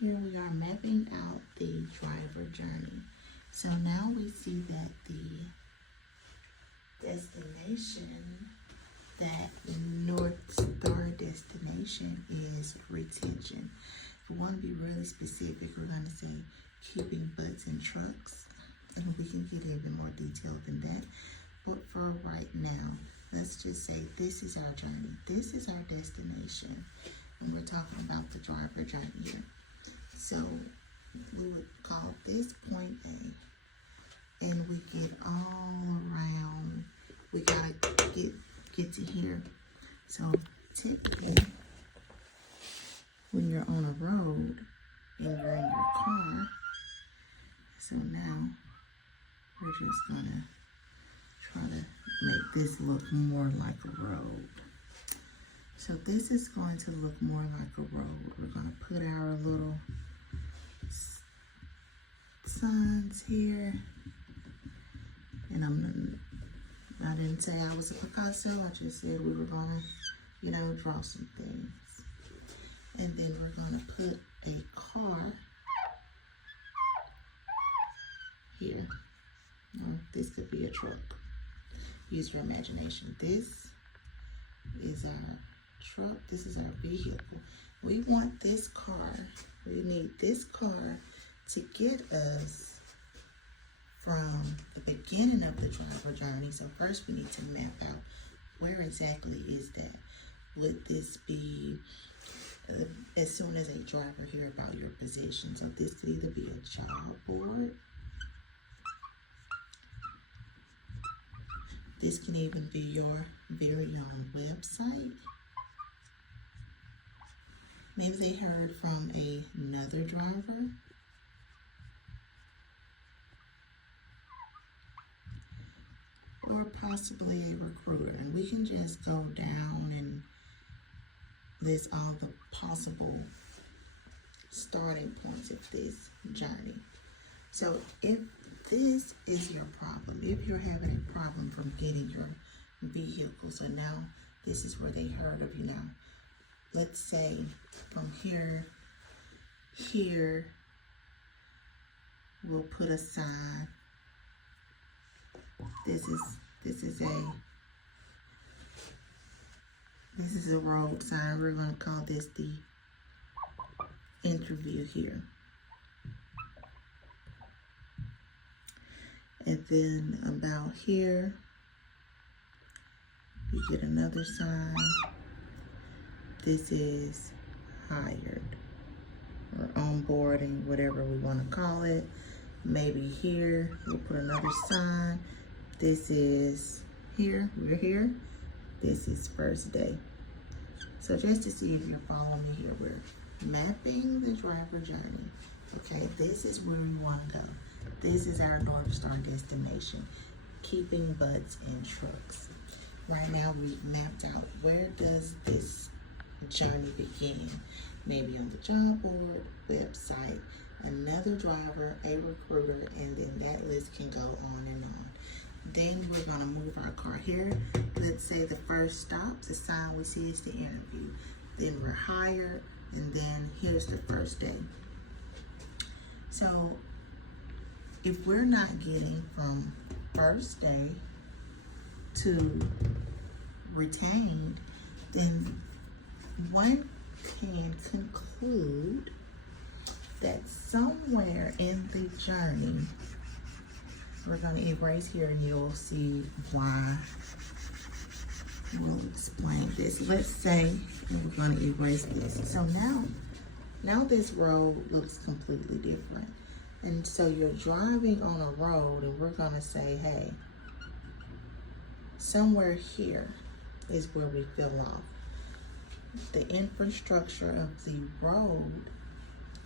here we are mapping out the driver journey. So now we see that the destination, that North Star destination, is retention. If we want to be really specific, we're going to say keeping butts in trucks, and we can get even more detailed than that. But for right now, let's just say this is our journey. This is our destination, and we're talking about the driver journey here. So we would call this point A, and we get all around. We gotta get to here. So typically, when you're on a road and you're in your car, so now we're just gonna try to make this look more like a road. So this is going to look more like a road. We're gonna put our little signs here. And I didn't say I was a Picasso, I just said we were gonna, draw some things. And then we're gonna put a car here. Or this could be a truck. Use your imagination. This is our truck. This is our vehicle. We want this car. We need this car to get us from the beginning of the driver journey. So first we need to map out where exactly is that. Would this be as soon as a driver hear about your position? So this could either be a job board. This can even be your very own website. Maybe they heard from another driver. Or possibly a recruiter. And we can just go down and list all the possible starting points of this journey. So if this is your problem, if you're having a problem from getting your vehicle, so now this is where they heard of you now. Let's say from here, we'll put a sign. This is a road sign. We're going to call this the interview here. And then about here, we get another sign. This is hired or onboarding, whatever we want to call it. Maybe here, we'll put another sign. This is here, we're here. This is first day. So just to see if you're following me here, we're mapping the driver journey. Okay, this is where we want to go. This is our North Star destination, keeping butts in trucks. Right now we've mapped out where does this journey begin. Maybe on the job board, website, another driver, a recruiter, and then that list can go on and on. Then we're gonna move our car here. Let's say the first stop, the sign we see is the interview. Then we're hired, and then here's the first day. So if we're not getting from first day to retained, then one can conclude that somewhere in the journey, we're going to erase here and you'll see why. We'll explain this. Let's say, and we're going to erase this. So now this road looks completely different. And so you're driving on a road and we're going to say, hey, somewhere here is where we fell off. The infrastructure of the road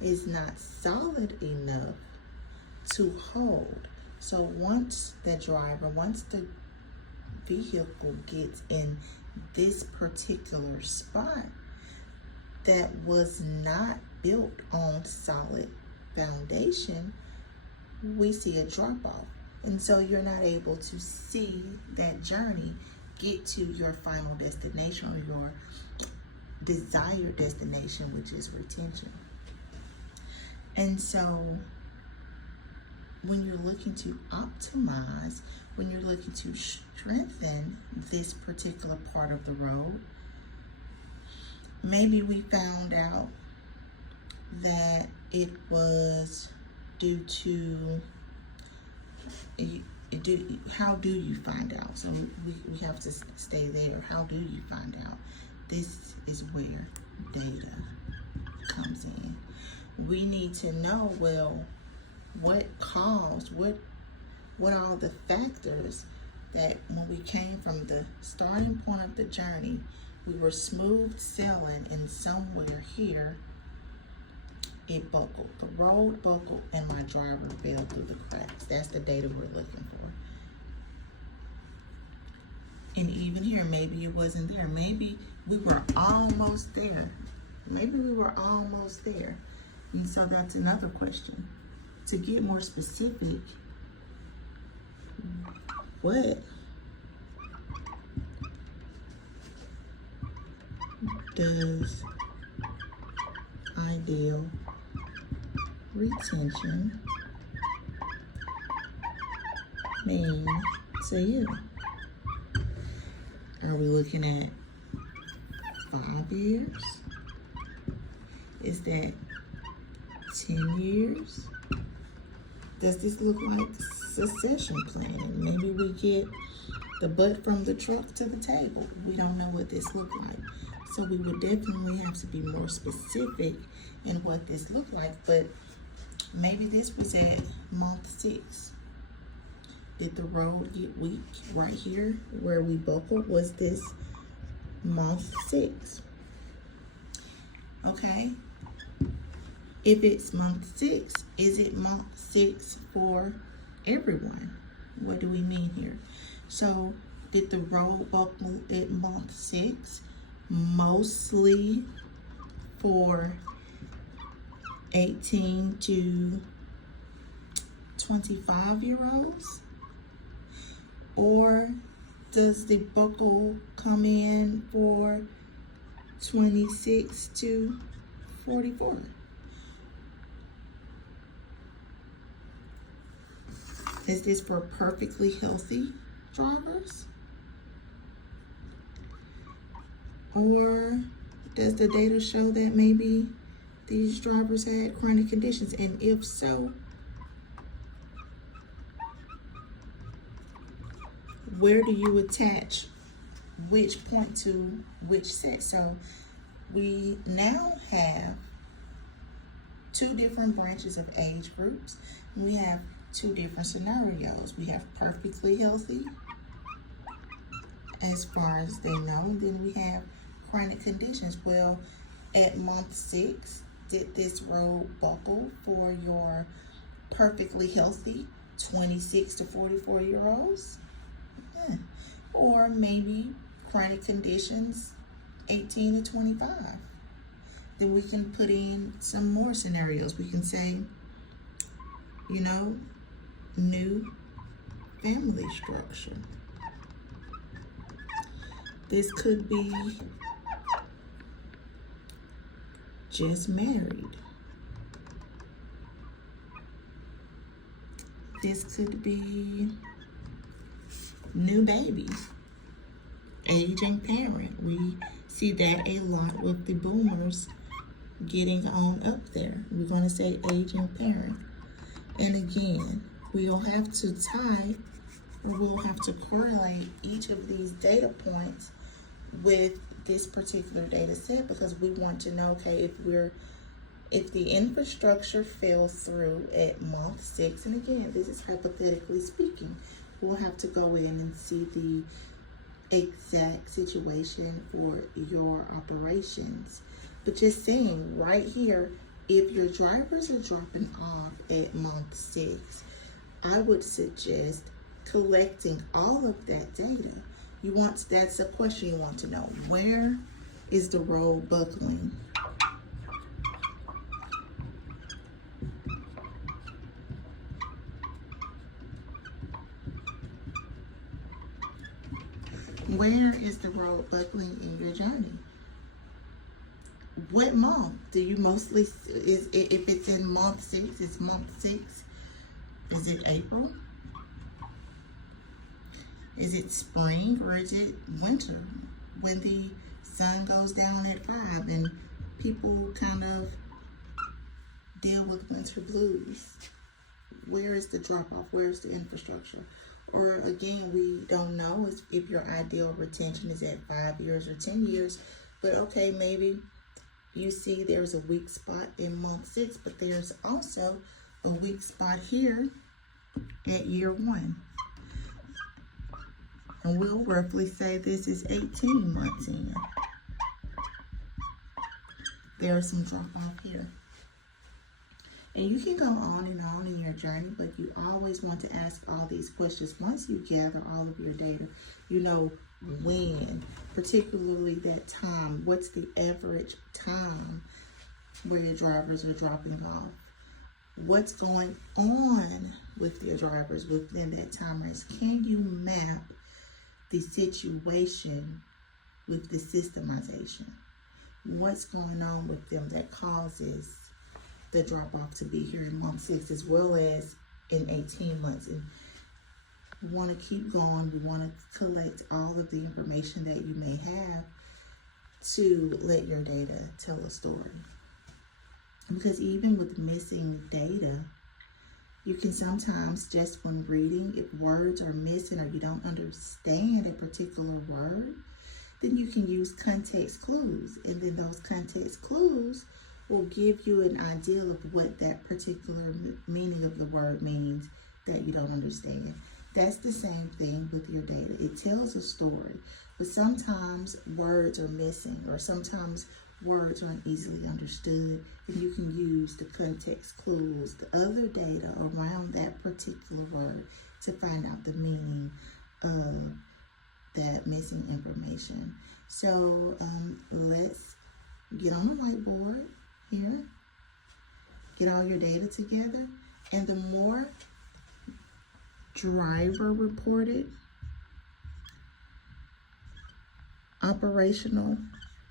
is not solid enough to hold. So once the vehicle gets in this particular spot that was not built on solid foundation, we see a drop off. And so you're not able to see that journey get to your final destination or your desired destination, which is retention. And so when you're looking to optimize, when you're looking to strengthen this particular part of the road, maybe we found out that it was due to, how do you find out? So we have to stay there. How do you find out? This is where data comes in. We need to know, well, what caused, what are the factors that when we came from the starting point of the journey, we were smooth sailing, and somewhere here it buckled. The road buckled and my driver fell through the cracks. That's the data we're looking for. And even here, maybe it wasn't there. Maybe we were almost there. Maybe we were almost there. And so that's another question. To get more specific, what does ideal retention mean to you? Are we looking at 5 years? Is that 10 years? Does this look like succession planning? Maybe we get the butt from the truck to the table. We don't know what this looks like. So we would definitely have to be more specific in what this looked like. But maybe this was at month 6. Did the road get weak right here where we buckled? Was this month 6? Okay. If it's month 6, is it month 6 for everyone? What do we mean here? So did the road buckle at month 6 mostly for 18 to 25-year-olds? Or does the buckle come in for 26 to 44? Is this for perfectly healthy drivers? Or does the data show that maybe these drivers had chronic conditions? And if so, where do you attach which point to which set? So we now have 2 different branches of age groups. We have 2 different scenarios. We have perfectly healthy as far as they know, and then we have chronic conditions. Well, at month 6, did this road buckle for your perfectly healthy 26 to 44-year-olds? Yeah. Or maybe chronic conditions 18 to 25. Then we can put in some more scenarios. We can say, you know, new family structure. This could be just married. This could be new baby, aging parent. We see that a lot with the boomers getting on up there. We're going to say aging parent. And again, we'll have to tie, or we'll have to correlate each of these data points with this particular data set, because we want to know, okay, if the infrastructure fell through at month 6, and again, this is hypothetically speaking, we'll have to go in and see the exact situation for your operations. But just saying right here, if your drivers are dropping off at month 6, I would suggest collecting all of that data. That's a question you want to know. Where is the road buckling? Where is the road buckling in your journey? What month do you mostly, if it's in month 6, it's month 6. Is it April? Is it spring or is it winter? When the sun goes down at 5 and people kind of deal with winter blues. Where is the drop off? Where is the infrastructure? Or again, we don't know if your ideal retention is at 5 years or 10 years, but okay, maybe you see there's a weak spot in month 6, but there's also a weak spot here at year 1. And we'll roughly say this is 18 months in. There's some drop off here. And you can go on and on in your journey, but you always want to ask all these questions. Once you gather all of your data, you know when, particularly that time, what's the average time where your drivers are dropping off? What's going on with your drivers within that time range? Can you map the situation with the systemization? What's going on with them that causes the drop off to be here in month 6 as well as in 18 months? And we want to keep going. We want to collect all of the information that you may have to let your data tell a story. Because even with missing data, you can sometimes, just when reading, if words are missing or you don't understand a particular word, then you can use context clues. And then those context clues will give you an idea of what that particular meaning of the word means that you don't understand. That's the same thing with your data. It tells a story, but sometimes words are missing, or sometimes words aren't easily understood, and you can use the context clues, the other data around that particular word to find out the meaning of that missing information. So let's get on the whiteboard here, get all your data together, and the more driver reported operational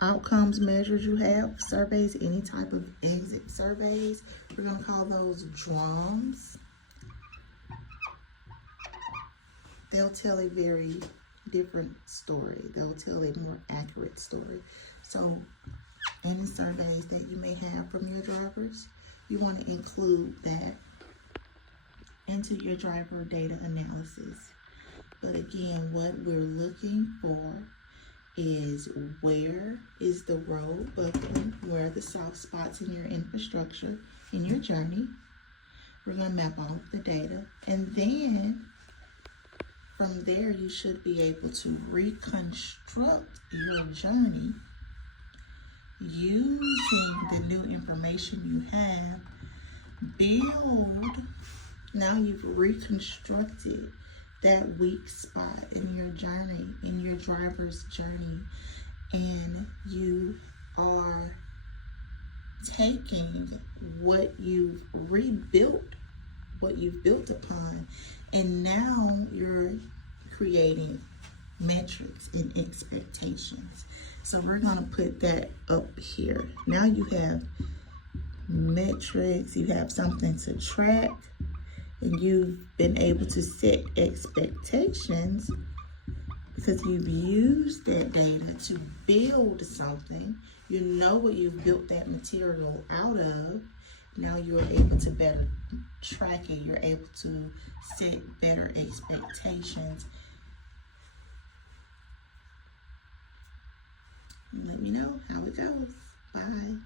outcomes measures you have, surveys, any type of exit surveys, we're going to call those drums. They'll tell a very different story. They'll tell a more accurate story. So any surveys that you may have from your drivers, you want to include that into your driver data analysis. But again, what we're looking for is where is the road buckling, where are the soft spots in your infrastructure, in your journey. We're going to map all of the data, and then from there you should be able to reconstruct your journey using the new information you have. Build, now you've reconstructed that weak spot in your journey, in your driver's journey, and you are taking what you've rebuilt, what you've built upon, and now you're creating metrics and expectations. So we're going to put that up here. Now you have metrics, you have something to track, and you've been able to set expectations because you've used that data to build something. You know what you've built that material out of. Now you're able to better track it. You're able to set better expectations. Let me know how it goes. Bye.